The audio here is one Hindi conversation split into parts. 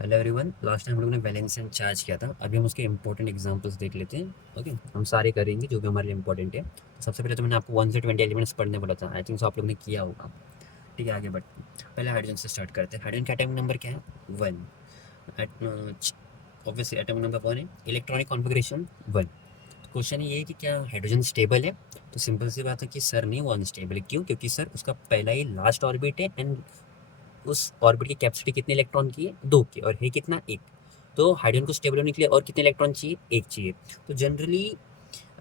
Hello everyone. लास्ट टाइम हम लोग ने वैलेंस एंड चार्ज किया था। अभी हम उसके इंपॉर्टेंट एग्जांपल्स देख लेते हैं। ओके, हम सारे करेंगे जो भी हमारे लिए इंपॉर्टेंट है। तो सबसे पहले तो मैंने आपको 1 से 20 एलिमेंट्स पढ़ने बोला था। आई थिंक सो आप लोग ने किया होगा। ठीक है, आगे बढ़ते हैं। पहले हाइड्रोजन से स्टार्ट करते हैं। हाइड्रोजन का एटॉमिक नंबर क्या है? 1। ऑब्वियसली एटॉमिक नंबर 1 है। Electronic configuration 1। क्वेश्चन ये है कि क्या हाइड्रोजन स्टेबल है? तो सिंपल सी बात है कि सर नहीं, वो अनस्टेबल है। क्यों? क्योंकि सर उसका पहला ही लास्ट ऑर्बिट है एंड उस ऑर्बिट की कैपेसिटी कितने इलेक्ट्रॉन की है? 2 की, और है कितना? 1। तो हाइड्रोजन को स्टेबल होने के लिए और कितने इलेक्ट्रॉन चाहिए? 1 चाहिए। तो जनरली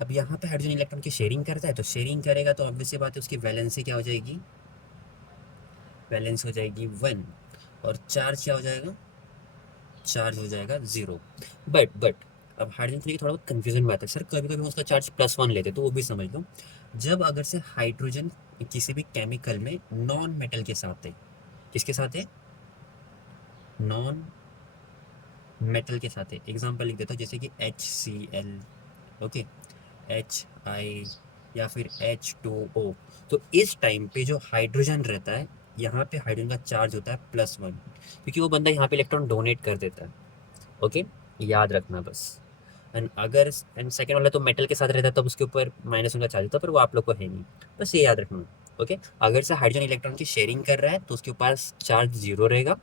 अब यहाँ पे हाइड्रोजन इलेक्ट्रॉन की शेयरिंग करता है, तो शेयरिंग करेगा तो ऑब्वियस सी बात है उसकी वैलेंसी क्या हो जाएगी? वैलेंस हो जाएगी 1। और चार्ज क्या हो जाएगा? चार्ज हो जाएगा 0। बट अब हाइड्रोजन के लिए थोड़ा बहुत कंफ्यूजन में आता है। सर कभी कभी हम उसका चार्ज +1 लेते, तो वो भी समझ लो। जब अगर से हाइड्रोजन किसी भी केमिकल में नॉन मेटल के साथ है, किसके साथ है? नॉन मेटल के साथ है। एग्जांपल लिख देता हूँ, जैसे कि HCl, ओके, HI, या फिर H2O। तो इस टाइम पे जो हाइड्रोजन रहता है, यहाँ पे हाइड्रोजन का चार्ज होता है +1, क्योंकि वो बंदा यहाँ पे इलेक्ट्रॉन डोनेट कर देता है। ओके, याद रखना बस। एंड सेकेंड वाला तो मेटल के साथ रहता है, तब उसके ऊपर -1 का चार्ज होता है, पर वो आप लोग को है नहीं। बस ये याद रखना। ओके, अगर से हाइड्रोजन इलेक्ट्रॉन की शेयरिंग कर रहा है तो उसके पास चार्ज 0 रहेगा।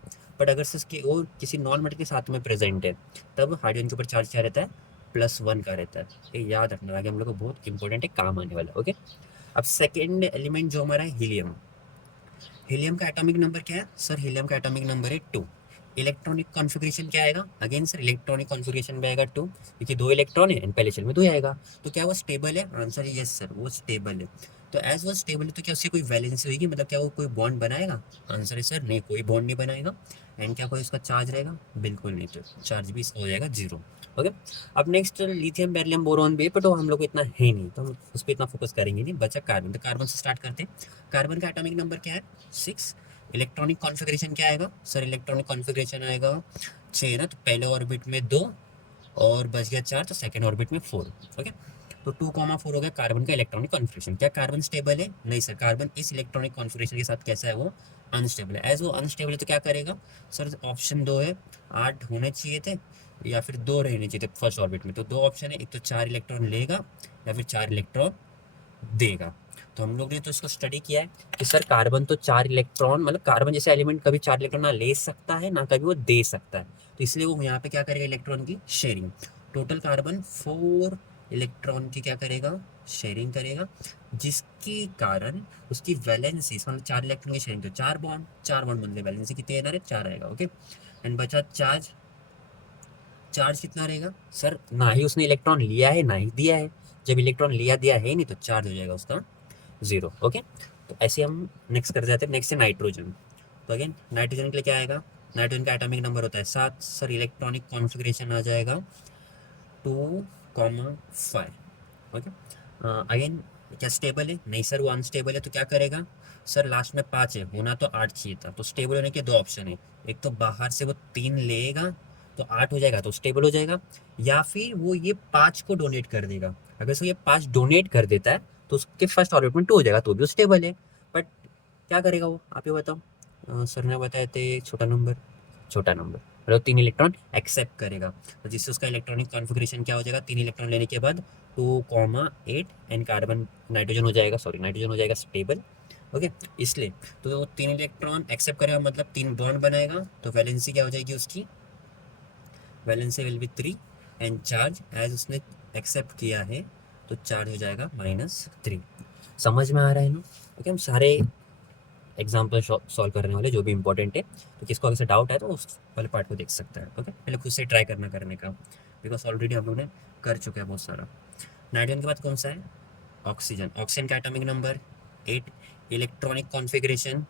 बट अगर से उसकी और किसी नॉन मेटल के साथ में प्रेजेंट है, तब हाइड्रोजन के ऊपर चार्ज क्या रहता है? +1 का रहता है। ये याद रखना, आगे हम लोग को बहुत इंपॉर्टेंट है, काम आने वाला। ओके, अब सेकेंड एलिमेंट जो हमारा है, हीलियम। हीलियम का एटॉमिक नंबर क्या है? सर हीलियम का एटॉमिक नंबर है 2। इलेक्ट्रॉनिक कॉन्फ़िगरेशन क्या आएगा? अगेन सर इलेक्ट्रॉनिक कॉन्फ़िगरेशन में आएगा 2, क्योंकि 2 इलेक्ट्रॉन है एंड पहले शेल में 2 आएगा। तो क्या वो स्टेबल है? आंसर है यस सर, वो स्टेबल है। तो एज वो स्टेबल है तो क्या उससे कोई वैलेंसी होगी? मतलब क्या वो कोई बॉन्ड बनाएगा? आंसर है सर नहीं, कोई बॉन्ड नहीं बनाएगा। एंड क्या कोई उसका चार्ज रहेगा? बिल्कुल नहीं, तो चार्ज भी इसका हो जाएगा 0। ओके, अब नेक्स्ट लिथियम बेरिलियम बोरॉन भी, बट वो हम लोग को इतना है नहीं, तो हम उस पर इतना फोकस करेंगे नहीं। बचा कार्बन, तो कार्बन से स्टार्ट करते हैं। कार्बन का एटॉमिक नंबर क्या है? 6। इलेक्ट्रॉनिक कॉन्फ़िगरेशन क्या आएगा? सर इलेक्ट्रॉनिक कॉन्फ़िगरेशन आएगा 6 ना, तो पहले ऑर्बिट में 2 और बच गया 4, तो सेकेंड ऑर्बिट में 4। ओके, तो 2,4 हो गया कार्बन का इलेक्ट्रॉनिक कॉन्फ़िगरेशन। क्या कार्बन स्टेबल है? नहीं सर, कार्बन इस इलेक्ट्रॉनिक कॉन्फ़िगरेशन के साथ कैसा है? वो अनस्टेबल है। एज वो अनस्टेबल है तो क्या करेगा? सर ऑप्शन 2 है, 8 होने चाहिए थे या फिर 2 रहने चाहिए थे फर्स्ट ऑर्बिट में। तो 2 ऑप्शन है, एक तो 4 इलेक्ट्रॉन लेगा या फिर 4 इलेक्ट्रॉन देगा। तो हम लोग ने तो इसको स्टडी किया है कि सर कार्बन तो 4 इलेक्ट्रॉन, मतलब कार्बन जैसे एलिमेंट कभी 4 इलेक्ट्रॉन ना ले सकता है ना कभी वो दे सकता है। तो इसलिए वो यहाँ पे क्या करेगा? इलेक्ट्रॉन की शेयरिंग। टोटल कार्बन 4 इलेक्ट्रॉन की क्या करेगा? शेयरिंग करेगा, जिसके कारण उसकी वैलेंसी, मतलब 4 इलेक्ट्रॉन की शेयरिंग, तो 4 बॉन्ड बन गए, वैलेंसी कितनी आना है? 4 आएगा। ओके, एंड बचा चार्ज। चार्ज कितना रहेगा? सर ना ही उसने इलेक्ट्रॉन लिया है ना ही दिया है। जब इलेक्ट्रॉन लिया दिया है नहीं, तो चार्ज हो जाएगा उसका 0। ओके, तो ऐसे हम नेक्स्ट कर जाते हैं। नेक्स्ट है नाइट्रोजन। तो अगेन नाइट्रोजन के लिए क्या आएगा? नाइट्रोजन का एटॉमिक नंबर होता है 7। सर इलेक्ट्रॉनिक कॉन्फ़िगरेशन आ जाएगा 2,5। ओके, अगेन क्या स्टेबल है? नहीं सर, वो अनस्टेबल है। तो क्या करेगा? सर लास्ट में 5 है, होना तो 8 चाहिए था। तो स्टेबल होने के 2 ऑप्शन है, एक तो बाहर से वो 3 लेगा तो 8 हो जाएगा, तो स्टेबल हो जाएगा। या फिर वो ये 5 को डोनेट कर देगा। अगर से ये 5 डोनेट कर देता है तो उसके फर्स्ट ऑर्बिट में 2 हो जाएगा, तो भी स्टेबल है। बट क्या करेगा वो? आप ही बताओ। सर ने बताए थे छोटा नंबर। छोटा नंबर मतलब 3 इलेक्ट्रॉन एक्सेप्ट करेगा, तो जिससे उसका इलेक्ट्रॉनिक कॉन्फ़िगरेशन क्या हो जाएगा? 3 इलेक्ट्रॉन लेने के बाद 2,8 एंड कार्बन, नाइट्रोजन हो जाएगा, सॉरी नाइट्रोजन हो जाएगा स्टेबल। ओके, इसलिए तो 3 इलेक्ट्रॉन एक्सेप्ट करेगा, मतलब 3 बॉन्ड बनाएगा, तो वैलेंसी क्या हो जाएगी उसकी? Valency will be 3। And charge as उसने एक्सेप्ट किया है, तो चार्ज हो जाएगा -3। समझ में आ रहा है ना? ओके, हम सारे एग्जाम्पल सॉल्व करने वाले जो भी इंपॉर्टेंट है। तो किसको अगर से डाउट है तो उस वाले पार्ट को देख सकता है। ओके, पहले खुद से ट्राई करना करने का, बिकॉज ऑलरेडी हम लोग ने कर चुके हैं बहुत सारा। नाइट्रोजन के बाद कौन सा है? ऑक्सीजन। ऑक्सीजन का atomic number 8। Electronic configuration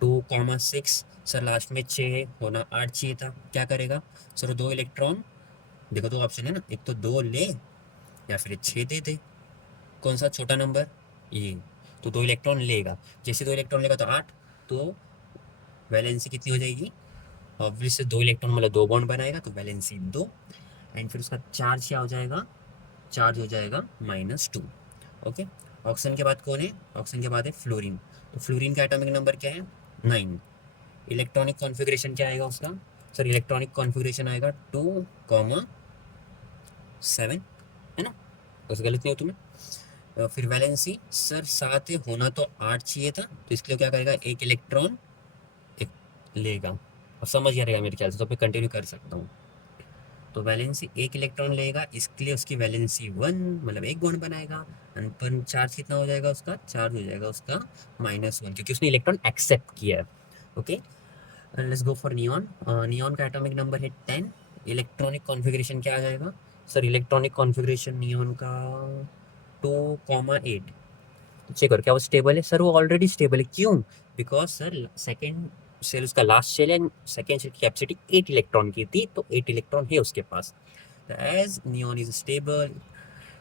2,6। Sir last में 6 है, होना 8 चाहिए था। क्या करेगा? सर 2 इलेक्ट्रॉन, देखो 2 ऑप्शन है ना, एक तो 2 ले या फिर 6 दे दे। कौन सा छोटा नंबर? ये। तो 2 इलेक्ट्रॉन लेगा, जैसे 2 इलेक्ट्रॉन लेगा तो 8, तो वैलेंसी कितनी हो जाएगी? ऑब्वियसली 2 इलेक्ट्रॉन मतलब 2 बॉन्ड बनाएगा, तो वैलेंसी 2। एंड फिर उसका चार्ज क्या हो जाएगा? चार्ज हो जाएगा -2। ओके, ऑक्सीजन के बाद कौन है? ऑक्सीजन के बाद है फ्लोरीन। तो फ्लोरीन का एटॉमिक नंबर क्या है? 9। इलेक्ट्रॉनिक कॉन्फ़िगरेशन क्या आएगा उसका? सर इलेक्ट्रॉनिक कॉन्फ़िगरेशन आएगा 2,7, है ना, बस गलत नहीं हो तुम्हें। फिर वैलेंसी सर 7 है, होना तो 8 चाहिए था, तो इसके लिए क्या करेगा, एक इलेक्ट्रॉन एक लेगा। अब समझ गया रहेगा मेरे ख्याल से, तो मैं कंटिन्यू कर सकता हूँ। तो वैलेंसी एक इलेक्ट्रॉन लेगा, इसके लिए उसकी वैलेंसी 1, मतलब एक बॉन्ड बनाएगा। एंड पर चार्ज कितना हो जाएगा उसका, चार्ज हो जाएगा उसका -1, क्योंकि उसने इलेक्ट्रॉन एक्सेप्ट किया है। Okay, let's go for neon. Neon का एटॉमिक नंबर है 10। इलेक्ट्रॉनिक कॉन्फ़िगरेशन क्या आ जाएगा सर, इलेक्ट्रॉनिक कॉन्फ़िगरेशन नियॉन का 2,8। चेक करो क्या वो स्टेबल है, सर वो ऑलरेडी स्टेबल है। क्यों? बिकॉज सर सेकेंड सेल उसका लास्ट सेल है, सेकेंड सेल की कैपेसिटी 8 इलेक्ट्रॉन की थी, तो 8 इलेक्ट्रॉन है उसके पास। As neon is stable,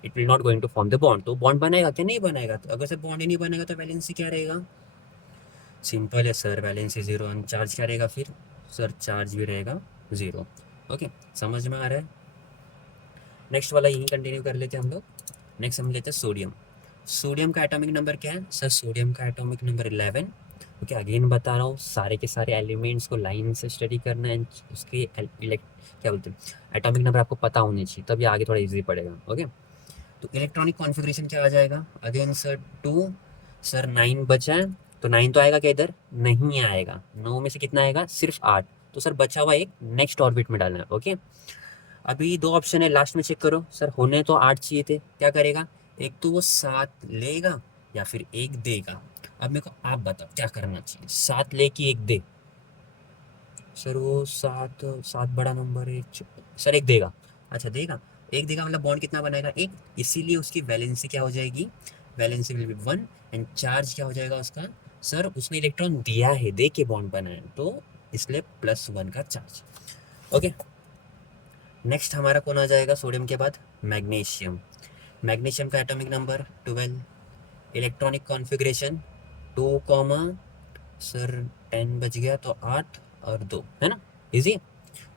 it will not going to form the bond. तो बॉन्ड बनाएगा क्या, नहीं बनाएगा। तो अगर से बॉन्ड ही नहीं बनेगा तो वैलेंसी क्या रहेगा, सिंपल है सर, वैलेंसी 0। और चार्ज क्या रहेगा फिर, सर चार्ज भी रहेगा 0। ओके, समझ में आ रहा है। नेक्स्ट वाला यही कंटिन्यू कर लेते हैं हम लोग। नेक्स्ट हम लेते हैं सोडियम। सोडियम का एटॉमिक नंबर क्या है सर, सोडियम का एटॉमिक नंबर 11। ओके, अगेन बता रहा हूँ, सारे के सारे एलिमेंट्स को लाइन से स्टडी करना है, उसके क्या बोलते हैं, एटॉमिक नंबर आपको पता होने चाहिए, तब ये आगे थोड़ा इजी पड़ेगा। ओके, तो इलेक्ट्रॉनिक कॉन्फ़िगरेशन क्या आ जाएगा अगेन सर, 2। सर 9 बचा है, तो 9 तो आएगा क्या इधर, नहीं आएगा। 9 में से कितना आएगा, सिर्फ 8। तो सर बचा हुआ एक नेक्स्ट ऑर्बिट में डालना है। ओके, अभी दो ऑप्शन है, लास्ट में चेक करो। सर होने तो 8 चाहिए थे, क्या करेगा, एक तो वो 7 लेगा या फिर 1 देगा। अब मेरे को आप बताओ क्या करना चाहिए, 7 ले कि 1 दे। सर वो 7, 7 बड़ा नंबर है, सर 1 देगा। अच्छा देगा, 1 देगा मतलब बॉन्ड कितना बनाएगा, 1। इसीलिए उसकी वैलेंसी क्या हो जाएगी, valency will B 1। And charge क्या हो जाएगा उसका, सर उसने इलेक्ट्रॉन दिया है, दे के बॉन्ड बनाया, तो इसलिए +1 का चार्ज। ओके, नेक्स्ट हमारा कौन आ जाएगा सोडियम के बाद, मैग्नीशियम। मैग्नीशियम का atomic number 12। Electronic configuration 2, sir 10 बच गया तो 8 और 2, है ना, इजी।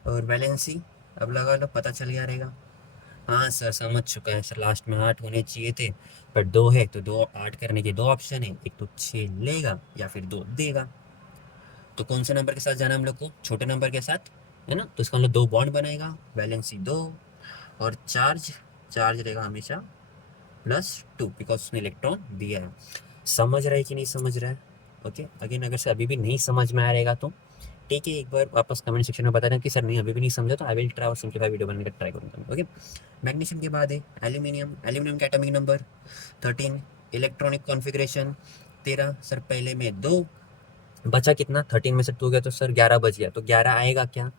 और वैलेंसी अब लगा लो, पता चल गया रहेगा। हाँ सर समझ चुका है सर, लास्ट में 8 होने चाहिए थे, पर 2 है, तो 2 8 करने के 2 ऑप्शन है, एक तो 6 लेगा या फिर 2 देगा। तो कौन से नंबर के साथ जाना हम लोग को, छोटे नंबर के साथ, है ना। तो इसका मतलब 2 बॉन्ड बनेगा, वैलेंसी 2। और चार्ज, चार्ज रहेगा हमेशा +2, बिकॉज उसने इलेक्ट्रॉन दिया है। समझ रहा है कि नहीं समझ रहा है। ओके, अगेन अगर से अभी भी नहीं समझ में आ रहेगा तो ठीक है, एक बार वापस कमेंट सेक्शन में बता दें कि सर नहीं अभी भी नहीं समझा, तो आई विल ट्राई और सिंप्लीफाई वीडियो बनाने का ट्राई करूँगा। ओके, मैग्नीशियम के बाद है एल्यूमिनियम। एल्यूमिनियम का atomic number 13। Electronic configuration 13। Sir पहले में 2 बचा, कितना 13 में से 2 गया तो सर 11 बच गया, तो 11 आएगा क्या,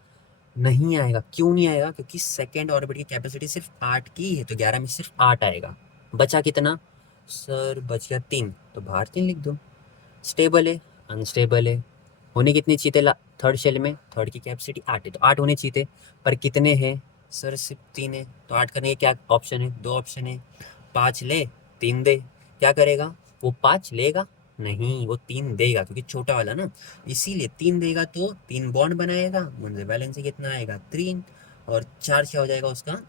नहीं आएगा। क्यों नहीं आएगा, क्योंकि सेकेंड ऑर्बिट की कैपेसिटी सिर्फ 8 की है, तो 11 में सिर्फ 8 आएगा। बचा कितना, सर बच गया 3, तो बाहर 3 लिख दो। स्टेबल है, अनस्टेबल है, होने कितनी चाहिए थे थर्ड शेल में, थर्ड की कैपेसिटी 8 है, तो 8 होने चाहिए थे, पर कितने हैं सर, सिर्फ 3 है। तो 8 करने के क्या ऑप्शन है, 2 ऑप्शन है, 5 ले 3 दे। क्या करेगा वो, 5 लेगा, नहीं वो 3 देगा, क्योंकि छोटा वाला ना, इसीलिए 3 देगा, तो 3 बॉन्ड बनाएगा, मुझे बैलेंस कितना आएगा 3। और चार्ज क्या हो जाएगा उसका,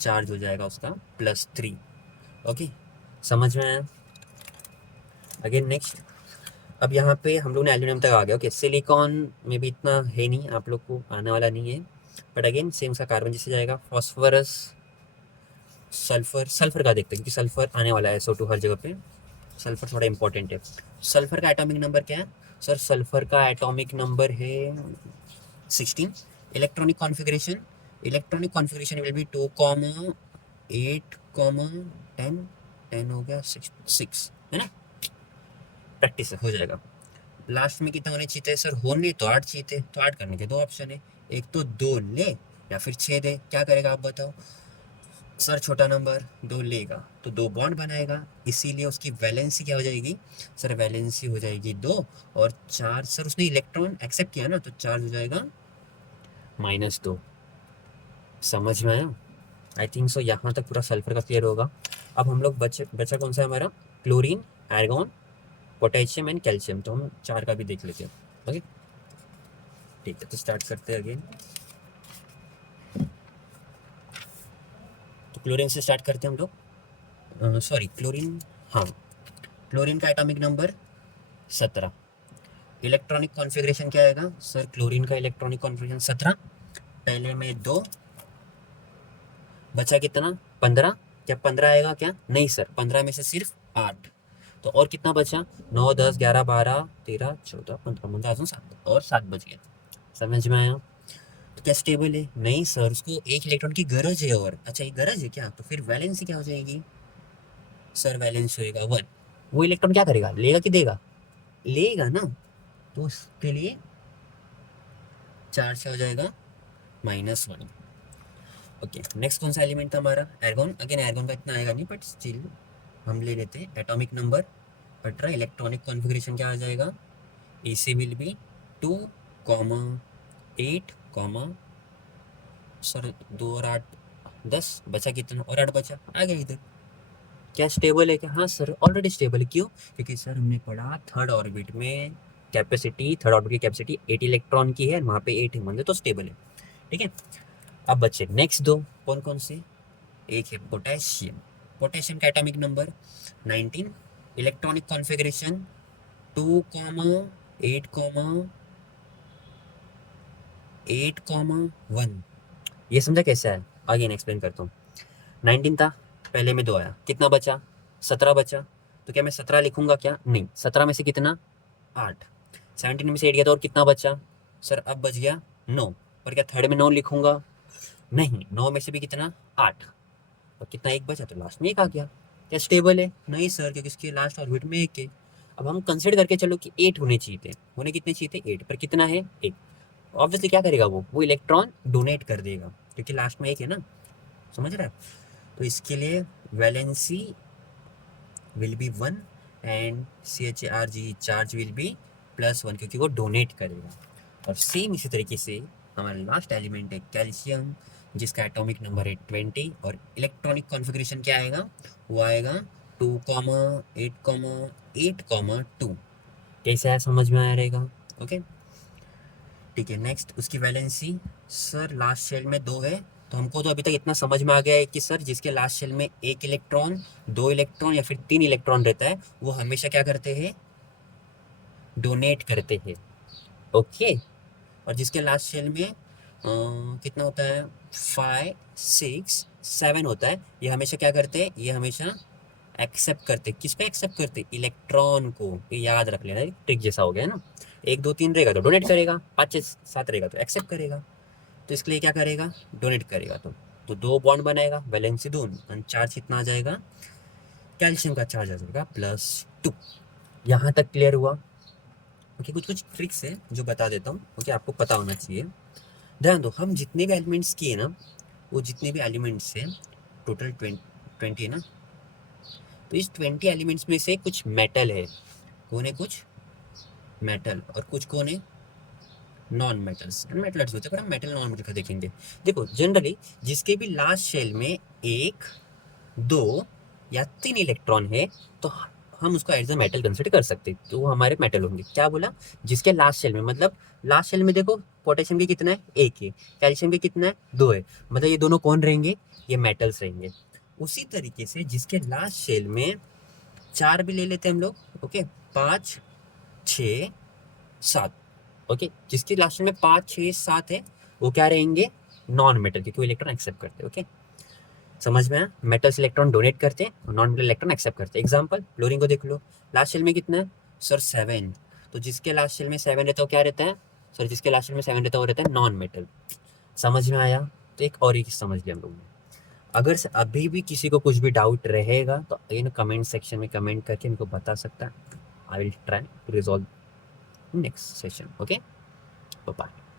चार्ज हो जाएगा उसका +3। ओके, समझ में आया। अगेन नेक्स्ट, अब यहाँ पे हम लोग ने एल्यूमिनियम तक आ गया। ओके, सिलिकॉन में भी इतना है नहीं, आप लोग को आने वाला नहीं है, बट अगेन सेम सा कार्बन जैसे जाएगा। फॉस्फोरस, सल्फर, सल्फर का देखते हैं क्योंकि सल्फर आने वाला है SO2 हर जगह पे, सल्फर थोड़ा इंपॉर्टेंट है। सल्फर का एटॉमिक नंबर क्या है सर, सल्फर का एटॉमिक नंबर है 16। Electronic configuration, electronic configuration will be 2, 8, 10। 10 हो गया, 6 है ना, प्रैक्टिस हो जाएगा। लास्ट में कितना होने चाहिए सर, होने तो 8 चाहिए थे, तो 8 करने के 2 ऑप्शन है, एक तो 2 ले या फिर 6 दे। क्या करेगा आप बताओ, सर छोटा नंबर 2 लेगा, तो 2 बॉन्ड बनाएगा, इसीलिए उसकी वैलेंसी क्या हो जाएगी सर, वैलेंसी हो जाएगी 2। और चार्ज, सर उसने इलेक्ट्रॉन एक्सेप्ट किया ना, तो चार्ज हो जाएगा -2। समझ में आया, आई थिंक सो। यहाँ तक पूरा सल्फर का क्लियर होगा। अब हम लोग बचा कौन सा है हमारा, chlorine, argon, potassium and calcium, तो हम 4 का भी देख लेते हैं। ओके ठीक है, तो स्टार्ट करते हैं अगेन। तो क्लोरीन से स्टार्ट करते हैं हम लोग, सॉरी क्लोरीन, हाँ, क्लोरीन का एटॉमिक नंबर 17। इलेक्ट्रॉनिक कॉन्फ़िगरेशन क्या आएगा सर? क्लोरीन का इलेक्ट्रॉनिक कॉन्फ़िगरेशन 17, पहले में 2, बचा कितना 15। क्या 15 आएगा क्या? नहीं सर, 15 में से सिर्फ 8। तो और कितना बचा? 9, 10, 11, 12, 13, 14, 15, 15, 7 और 7 बच गया। समझ में आया? तो क्या स्टेबल है? नहीं सर, उसको एक इलेक्ट्रॉन की गरज है। और अच्छा, ये गरज है क्या? तो फिर वैलेंसी क्या हो जाएगी सर? वैलेंस होएगा 1। वो इलेक्ट्रॉन क्या करेगा? लेगा कि देगा? लेगा ना। तो उसके लिए चार्ज क्या हो जाएगा? -1। ओके, नेक्स्ट कौन सा एलिमेंट था हमारा? एर्गोन। अगेन एर्गोन का इतना आएगा नहीं, बट स्टिल हम ले लेते हैं एटॉमिक नंबर 18। इलेक्ट्रॉनिक कॉन्फ़िगरेशन क्या आ जाएगा? AC विल बी 2, 8, सर 2 और 8 10, बचा कितना? और 8 बचा, आ गया इधर। क्या स्टेबल है क्या? हाँ सर, ऑलरेडी स्टेबल है। क्यों? क्योंकि सर हमने पढ़ा थर्ड ऑर्बिट में थर्ड ऑर्बिट की कैपेसिटी 8 इलेक्ट्रॉन की है, वहाँ पे 8 है मान, तो स्टेबल है। ठीक है, अब बचे नेक्स्ट दो। कौन कौन से? एक है पोटेशियम। पोटेशियम का एटॉमिक नंबर 19, इलेक्ट्रॉनिक कॉन्फ़िगरेशन 2, 8, 8, 1। ये समझा कैसा है? आगे एक्सप्लेन करता हूँ। 19 था, पहले में 2 आया, कितना बचा? 17 बचा। तो क्या मैं 17 लिखूंगा क्या? नहीं, 17 में से कितना? 8। 17 में से 8 गया तो और कितना बचा सर? अब बच गया 9। और क्या थर्ड में 9 लिखूंगा? नहीं, 9 में से भी कितना? 8। और कितना? 1 बचा, तो लास्ट में 1 आ गया। क्या स्टेबल है? नहीं सर, क्योंकि इसके लास्ट ऑर्बिट में 1 है। अब हम कंसिडर करके चलो कि 8 होने चाहिए थे। होने कितने चाहिए थे? 8, पर कितना है? 1। ऑब्वियसली क्या करेगा वो इलेक्ट्रॉन डोनेट कर देगा, क्योंकि लास्ट में 1 है ना। समझ रहा है? तो इसके लिए valency will B 1 and CHARG charge will be +1, क्योंकि वो डोनेट करेगा। और सेम इसी तरीके से हमारा लास्ट एलिमेंट है कैल्शियम, जिसका एटॉमिक नंबर है 20 और इलेक्ट्रॉनिक कॉन्फ़िगरेशन क्या आएगा? वो आएगा 2, 8, 8, 2। कैसे आया? समझ में आया रहेगा? ओके, ठीक है। नेक्स्ट उसकी वैलेंसी सर लास्ट शेल में 2 है, तो हमको तो अभी तक इतना समझ में आ गया है कि सर जिसके लास्ट शेल में 1 इलेक्ट्रॉन, 2 इलेक्ट्रॉन या फिर 3 इलेक्ट्रॉन रहता है, वो हमेशा क्या करते हैं? डोनेट करते हैं। ओके, और जिसके लास्ट शेल में कितना होता है? 5, 6, 7 होता है, ये हमेशा क्या करते हैं? ये हमेशा एक्सेप्ट करते। किसको एक्सेप्ट करते? इलेक्ट्रॉन को। ये याद रख लेना, ट्रिक जैसा हो गया ना। 1, 2, 3 रहेगा तो डोनेट करेगा, 5, 6, 7 रहेगा तो एक्सेप्ट करेगा। तो इसके लिए क्या करेगा? डोनेट करेगा। तो 2 बॉन्ड बनाएगा, वैलेंसी 2, और चार्ज कितना आ जाएगा? कैल्शियम का चार्ज आ जाएगा +2। यहाँ तक क्लियर हुआ? ओके, कुछ कुछ ट्रिक्स है जो बता देता हूँ, ओके, आपको पता होना चाहिए। ध्यान दो, हम जितने भी एलिमेंट्स किए ना, वो जितने भी एलिमेंट्स हैं, टोटल 20 ना, तो इस 20 एलिमेंट्स में से कुछ मेटल है। कौन है? कुछ मेटल, और कुछ कौन है? Non metals. मेटल्स होते हैं, पर हम मेटल नॉन मेटल का देखेंगे। देखो, जनरली जिसके भी लास्ट शेल में 1, 2 या 3 इलेक्ट्रॉन है, तो हम उसको एज अ मेटल कंसिडर कर सकते हैं, तो वो हमारे मेटल होंगे। क्या बोला? जिसके लास्ट शेल में, मतलब लास्ट शेल में देखो, पोटेशियम के कितना है? 1 है। कैल्शियम के कितना है? 2 है। मतलब ये दोनों कौन रहेंगे? ये मेटल्स रहेंगे। उसी तरीके से जिसके लास्ट शेल में 4 भी ले लेते हैं हम लोग, ओके, 5, 6, 7। ओके, जिसके लास्ट में 5, 6, 7 है, वो क्या रहेंगे? नॉन मेटल, क्योंकि वो इलेक्ट्रॉन एक्सेप्ट करते हैं। ओके, समझ में आया? मेटल्स इलेक्ट्रॉन डोनेट करते हैं और नॉन मेटल इलेक्ट्रॉन एक्सेप्ट करते हैं। एग्जांपल, क्लोरीन को देख लो, लास्ट शेल में कितना है सर? 7। तो जिसके लास्ट शेल में 7 रहता है वो क्या रहता है सर? जिसके लास्ट शेल में 7 रहता है वो रहता है नॉन मेटल। समझ में आया? तो एक और ही चीज़ समझ लिया हम लोगों ने। अगर अभी भी किसी को कुछ भी डाउट रहेगा तो अगेन कमेंट सेक्शन में कमेंट करके इनको बता सकता है। I will try to resolve next session. Okay, bye.